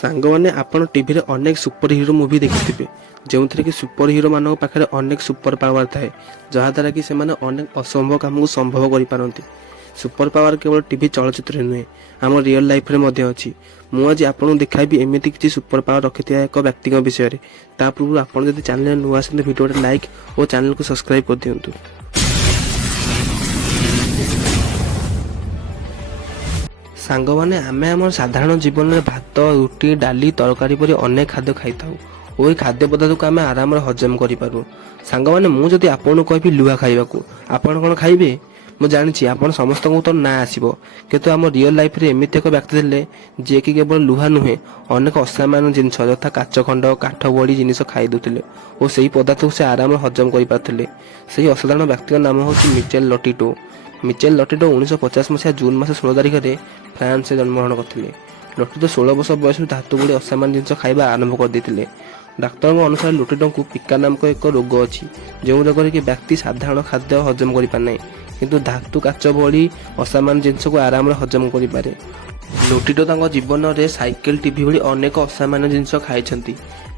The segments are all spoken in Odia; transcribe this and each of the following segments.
ସାଙ୍ଗମାନେ ଆପଣ ଟିଭିରେ ଅନେକ ସୁପର ହିରୋ ମୁଭି ଦେଖିଥିବେ, ଯେଉଁଥିରେ କି ସୁପର ହିରୋ ମାନଙ୍କ ପାଖରେ ଅନେକ ସୁପର ପାୱାର ଥାଏ, ଯାହାଦ୍ୱାରା କି ସେମାନେ ଅନେକ ଅସମ୍ଭବ କାମକୁ ସମ୍ଭବ କରିପାରନ୍ତି। ସୁପର ପାୱାର କେବଳ ଟିଭି ଚଳଚ୍ଚିତ୍ରରେ ନୁହେଁ, ଆମ ରିଅଲ ଲାଇଫରେ ମଧ୍ୟ ଅଛି। ମୁଁ ଆଜି ଆପଣଙ୍କୁ ଦେଖାଇବି ଏମିତି କିଛି ସୁପର ପାୱାର ରଖିଥିବା ଏକ ବ୍ୟକ୍ତିଙ୍କ ବିଷୟରେ। ତା ପୂର୍ବରୁ ଆପଣ ଯଦି ଚ୍ୟାନେଲରେ ନୂଆ ଆସନ୍ତି ଭିଡ଼ିଓରେ ଲାଇକ୍ ଓ ଚ୍ୟାନେଲକୁ ସବସ୍କ୍ରାଇବ୍ କରିଦିଅନ୍ତୁ। ସାଙ୍ଗମାନେ ଆମେ ଆମର ସାଧାରଣ ଜୀବନରେ ଭାତ, ରୁଟି, ଡାଲି, ତରକାରୀ ପରି ଅନେକ ଖାଦ୍ୟ ଖାଇଥାଉ ଓ ଏହି ଖାଦ୍ୟ ପଦାର୍ଥକୁ ଆମେ ଆରାମରେ ହଜମ କରିପାରୁ। ସାଙ୍ଗମାନେ ମୁଁ ଯଦି ଆପଣଙ୍କୁ କହିବି ଲୁହା ଖାଇବାକୁ, ଆପଣ କ'ଣ ଖାଇବେ? ମୁଁ ଜାଣିଛି ଆପଣ ସମସ୍ତଙ୍କୁ ତ ନାଁ ଆସିବ, କିନ୍ତୁ ଆମ ରିଅଲ ଲାଇଫରେ ଏମିତି ଏକ ବ୍ୟକ୍ତି ଥିଲେ ଯିଏକି କେବଳ ଲୁହା ନୁହେଁ ଅନେକ ଅସାମାନ୍ୟ ଜିନିଷ ଯଥା କାଚ ଖଣ୍ଡ, କାଠ ଭଳି ଜିନିଷ ଖାଇ ଦେଉଥିଲେ ଓ ସେହି ପଦାର୍ଥକୁ ସେ ଆରାମରେ ହଜମ କରିପାରୁଥିଲେ। ସେହି ଅସାଧାରଣ ବ୍ୟକ୍ତିଙ୍କ ନାମ ହେଉଛି ମିଚେଲ ଲଟିଟୋ। ମିଚେଲ ଲଟିଟୋ 1950 ମସିହା ଜୁନ ମାସ 16 ତାରିଖରେ ଫ୍ରାନ୍ସରେ ଜନ୍ମଗ୍ରହଣ କରିଥିଲେ। ଲଟିଟୋ 16 ବର୍ଷ ବୟସରୁ ଧାତୁ ଭଳି ଅସାମାନ୍ୟ ଜିନିଷ ଖାଇବା ଆରମ୍ଭ କରିଦେଇଥିଲେ। ଡାକ୍ତରଙ୍କ ଅନୁସାରେ ଲଟିଟୋଙ୍କୁ ପିକା ନାମକ ଏକ ରୋଗ ଅଛି, ଯେଉଁ ରୋଗରେ କି ବ୍ୟକ୍ତି ସାଧାରଣ ଖାଦ୍ୟ ହଜମ କରିପାରେ ନାହିଁ, କିନ୍ତୁ ଧାତୁ, କାଚ ଭଳି ଅସାମାନ୍ୟ ଜିନିଷକୁ ଆରାମରେ ହଜମ କରିପାରେ। ଲଟିଟୋ ତାଙ୍କ ଜୀବନରେ ସାଇକେଲ, ଟିଭି ଭଳି ଅନେକ ଅସାମାନ୍ୟ ଜିନିଷ ଖାଇଛନ୍ତି।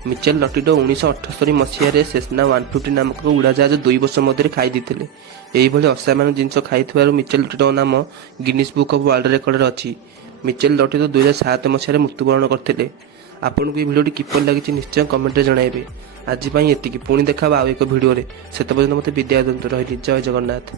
ମିଚେଲ ଲଟିଟୋ 1978 ମସିହାରେ ସେସ୍ନା 150 ନାମକ ଉଡ଼ାଜାହାଜ 2 ବର୍ଷ ମଧ୍ୟରେ ଖାଇ ଦେଇଥିଲେ। ଏହିଭଳି ଅସାମାନ୍ୟ ଜିନିଷ ଖାଇଥିବାରୁ ମିଚେଲ ଲଟିଟୋଙ୍କ ନାମ ଗିନିସ୍ ବୁକ୍ ଅଫ୍ ୱାର୍ଲଡ ରେକର୍ଡରେ ଅଛି। ମିଚେଲ ଲଟିଟୋ 2007 ମସିହାରେ ମୃତ୍ୟୁବରଣ କରିଥିଲେ। ଆପଣଙ୍କୁ ଏହି ଭିଡ଼ିଓଟି କିପରି ଲାଗିଛି ନିଶ୍ଚୟ କମେଣ୍ଟରେ ଜଣାଇବେ। ଆଜି ପାଇଁ ଏତିକି, ପୁଣି ଦେଖା ହେବ ଆଉ ଏକ ଭିଡ଼ିଓରେ। ସେତେ ପର୍ଯ୍ୟନ୍ତ ମୋତେ ବିଦାୟ ଦିଅନ୍ତୁ। ରହିଲି, ଜୟ ଜଗନ୍ନାଥ।